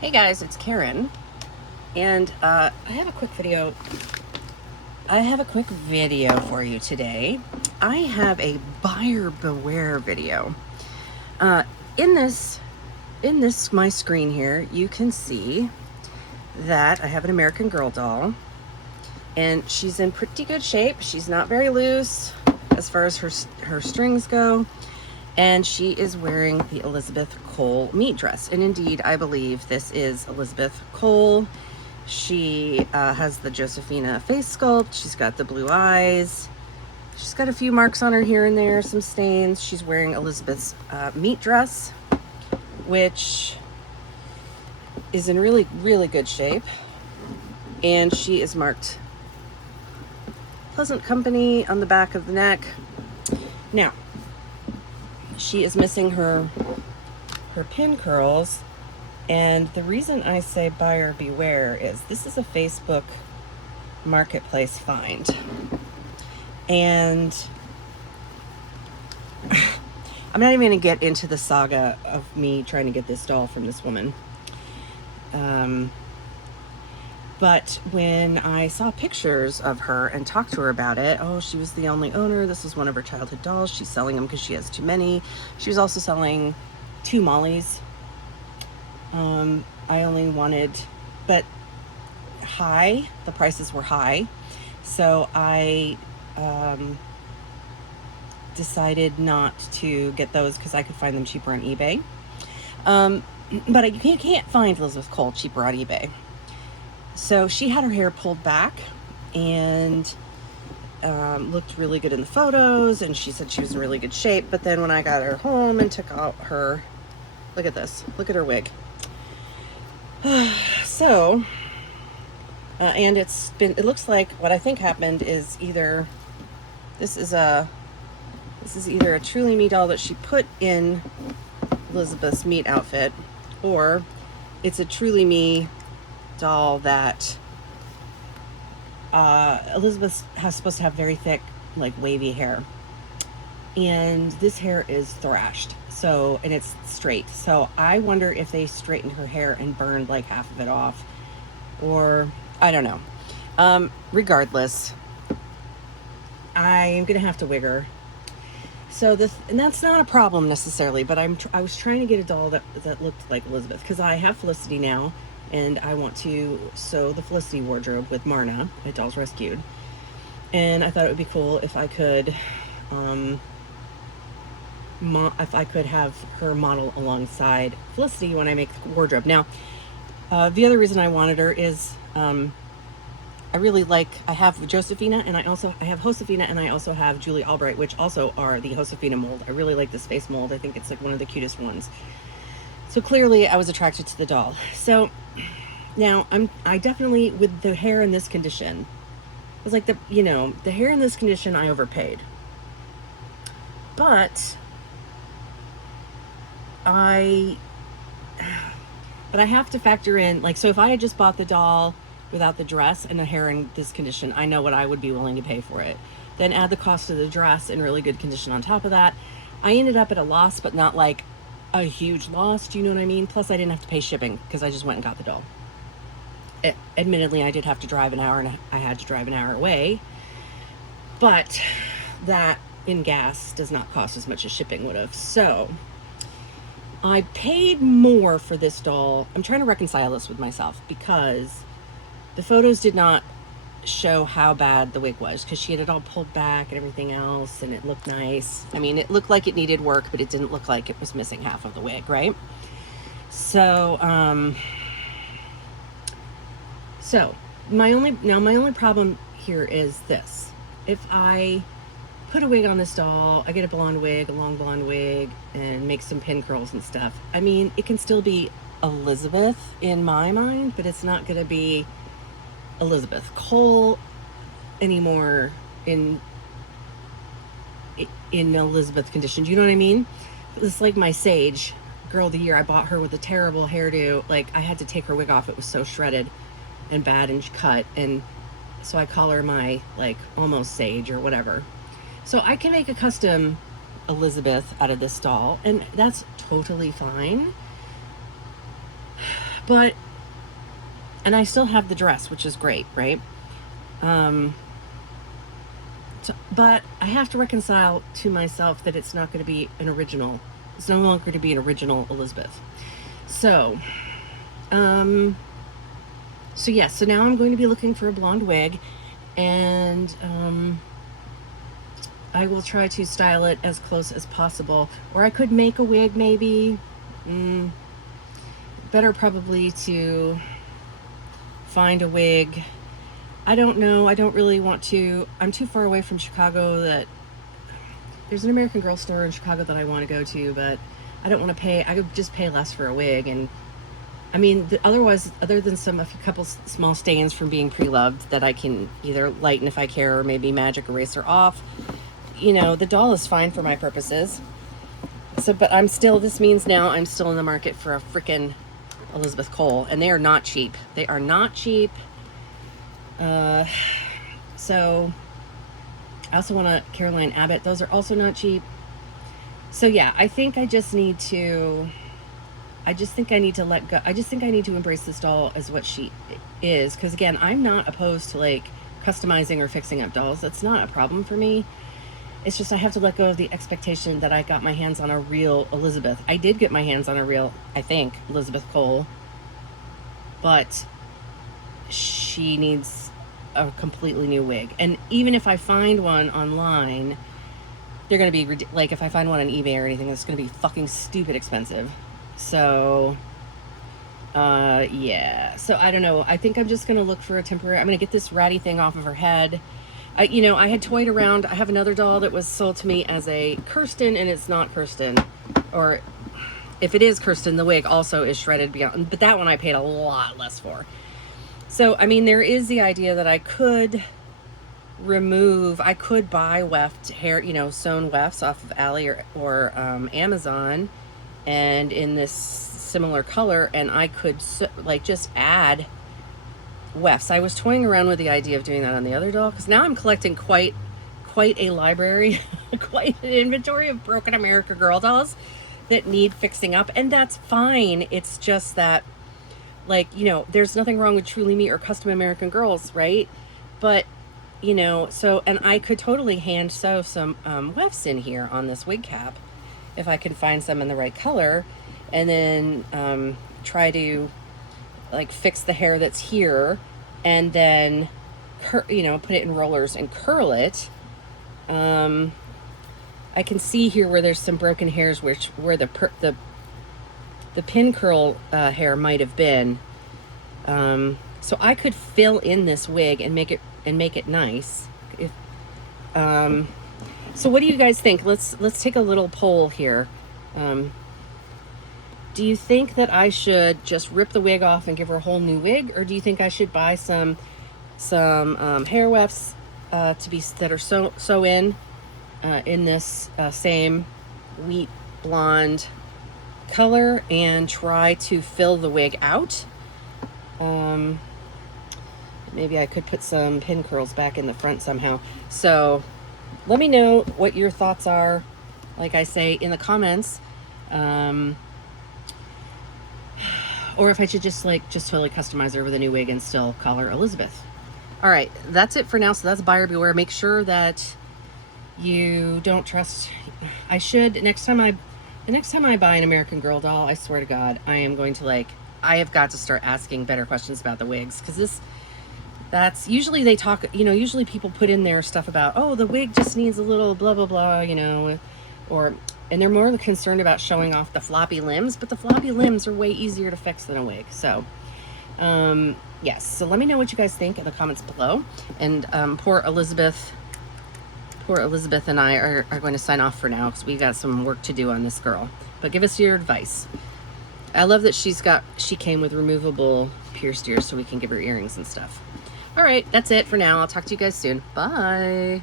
Hey guys, it's Karen, and I have a quick video. I have a quick video for you today. I have a buyer beware video. Uh, in this my screen here, you can see that I have an American Girl doll, and she's in pretty good shape. She's not very loose as far as her strings go. And she is wearing the Elizabeth Cole meat dress. And indeed, I believe this is Elizabeth Cole. She has the Josephina face sculpt. She's got the blue eyes. She's got a few marks on her here and there, some stains. She's wearing Elizabeth's meat dress, which is in really, really good shape. And she is marked Pleasant Company on the back of the neck. Now, she is missing her pin curls, and the reason I say buyer beware is this is a Facebook marketplace find, and I'm not even going to get into the saga of me trying to get this doll from this woman. But when I saw pictures of her and talked to her about it, oh, she was the only owner. This is one of her childhood dolls. She's selling them because she has too many. She was also selling 2 Mollies. I only wanted, but high. The prices were high. So I decided not to get those because I could find them cheaper on eBay. But you can't find Elizabeth Cole cheaper on eBay. So she had her hair pulled back and looked really good in the photos, and she said she was in really good shape. But then when I got her home and took out her, look at this, look at her wig. So, and it looks like what I think happened is either, this is either a Truly Me doll that she put in Elizabeth's meat outfit, or it's a Truly Me doll that Elizabeth has supposed to have very thick, like wavy hair, and this hair is thrashed, so, and it's straight. So I wonder if they straightened her hair and burned like half of it off, or I don't know. Regardless, I'm gonna have to wig her. So and that's not a problem necessarily, but I was trying to get a doll that looked like Elizabeth, because I have Felicity now, and I want to sew the Felicity wardrobe with Marna at Dolls Rescued. And I thought it would be cool if I could have her model alongside Felicity when I make the wardrobe. Now, the other reason I wanted her is I have Josephina, and I have Josefina, and I also have Julie Albright, which also are the Josefina mold. I really like this face mold. I think it's like one of the cutest ones. So clearly I was attracted to the doll. So now I definitely, with the hair in this condition, it was like the hair in this condition, I overpaid. But I have to factor in, like, so if I had just bought the doll without the dress and the hair in this condition, I know what I would be willing to pay for it. Then add the cost of the dress in really good condition on top of that. I ended up at a loss, but not like a huge loss, do you know what I mean? Plus I didn't have to pay shipping because I just went and got the doll. Admittedly, I did have to drive an hour, and I had to drive an hour away, but that in gas does not cost as much as shipping would have. So I paid more for this doll. I'm trying to reconcile this with myself because the photos did not show how bad the wig was, because she had it all pulled back and everything else, and it looked nice. I mean, it looked like it needed work, but it didn't look like it was missing half of the wig, right? So my only problem here is this: if I put a wig on this doll, I get a blonde wig, a long blonde wig, and make some pin curls and stuff, I mean, it can still be Elizabeth in my mind, but it's not going to be Elizabeth Cole anymore in Elizabeth condition. Do you know what I mean? It's like my Sage Girl of the Year. I bought her with a terrible hairdo. Like, I had to take her wig off. It was so shredded and bad and cut, and so I call her my, like, almost Sage or whatever. So I can make a custom Elizabeth out of this doll, and that's totally fine. But, and I still have the dress, which is great, right? But I have to reconcile to myself that it's not going to be an original. It's no longer going to be an original Elizabeth. So, so yeah, so now I'm going to be looking for a blonde wig, and I will try to style it as close as possible. Or I could make a wig, maybe. Better probably to find a wig. I don't know. I don't really want to. I'm too far away from Chicago that there's an American Girl store in Chicago that I want to go to, but I don't want to pay. I could just pay less for a wig. And I mean, otherwise, other than a couple small stains from being pre-loved that I can either lighten if I care or maybe magic eraser off, you know, the doll is fine for my purposes. So, but this means now I'm still in the market for a freaking Elizabeth Cole, and they are not cheap. They are not cheap. So I also want a Caroline Abbott. Those are also not cheap. So yeah, I think I just think I need to let go. I just think I need to embrace this doll as what she is. Because again, I'm not opposed to like customizing or fixing up dolls. That's not a problem for me. It's just I have to let go of the expectation that I got my hands on a real Elizabeth. I did get my hands on a real, I think, Elizabeth Cole. But she needs a completely new wig. And even if I find one online, they're going to be, like, if I find one on eBay or anything, it's going to be fucking stupid expensive. So, yeah. So, I don't know. I think I'm just going to look for a temporary, I'm going to get this ratty thing off of her head. I had toyed around. I have another doll that was sold to me as a Kirsten, and it's not Kirsten. Or if it is Kirsten, the wig also is shredded beyond, but that one I paid a lot less for. So, I mean, there is the idea that I could buy weft hair, sewn wefts off of Ali or Amazon, and in this similar color, and I could just add wefts. I was toying around with the idea of doing that on the other doll, because now I'm collecting quite a library, quite an inventory of broken American Girl dolls that need fixing up, and that's fine. It's just that, there's nothing wrong with Truly Me or Custom American Girls, right? But, so, and I could totally hand sew some wefts in here on this wig cap if I can find some in the right color, and then try to, fix the hair that's here, and then, put it in rollers and curl it. I can see here where there's some broken hairs, where the pin curl hair might have been. So I could fill in this wig and make it nice. So what do you guys think? Let's take a little poll here. Do you think that I should just rip the wig off and give her a whole new wig, or do you think I should buy some hair wefts that are sew in this same wheat blonde color and try to fill the wig out? Maybe I could put some pin curls back in the front somehow. So let me know what your thoughts are, like I say, in the comments. Or if I should just totally customize her with a new wig and still call her Elizabeth. All right, that's it for now. So that's buyer beware. Make sure that you don't trust. The next time I buy an American Girl doll, I swear to God, I am going to I have got to start asking better questions about the wigs, because that's usually they talk, usually people put in their stuff about, oh, the wig just needs a little blah, blah, blah, and they're more concerned about showing off the floppy limbs, but the floppy limbs are way easier to fix than a wig. So, yes. So let me know what you guys think in the comments below. And poor Elizabeth and I are going to sign off for now, because we got some work to do on this girl. But give us your advice. I love that she came with removable pierced ears so we can give her earrings and stuff. All right, that's it for now. I'll talk to you guys soon. Bye.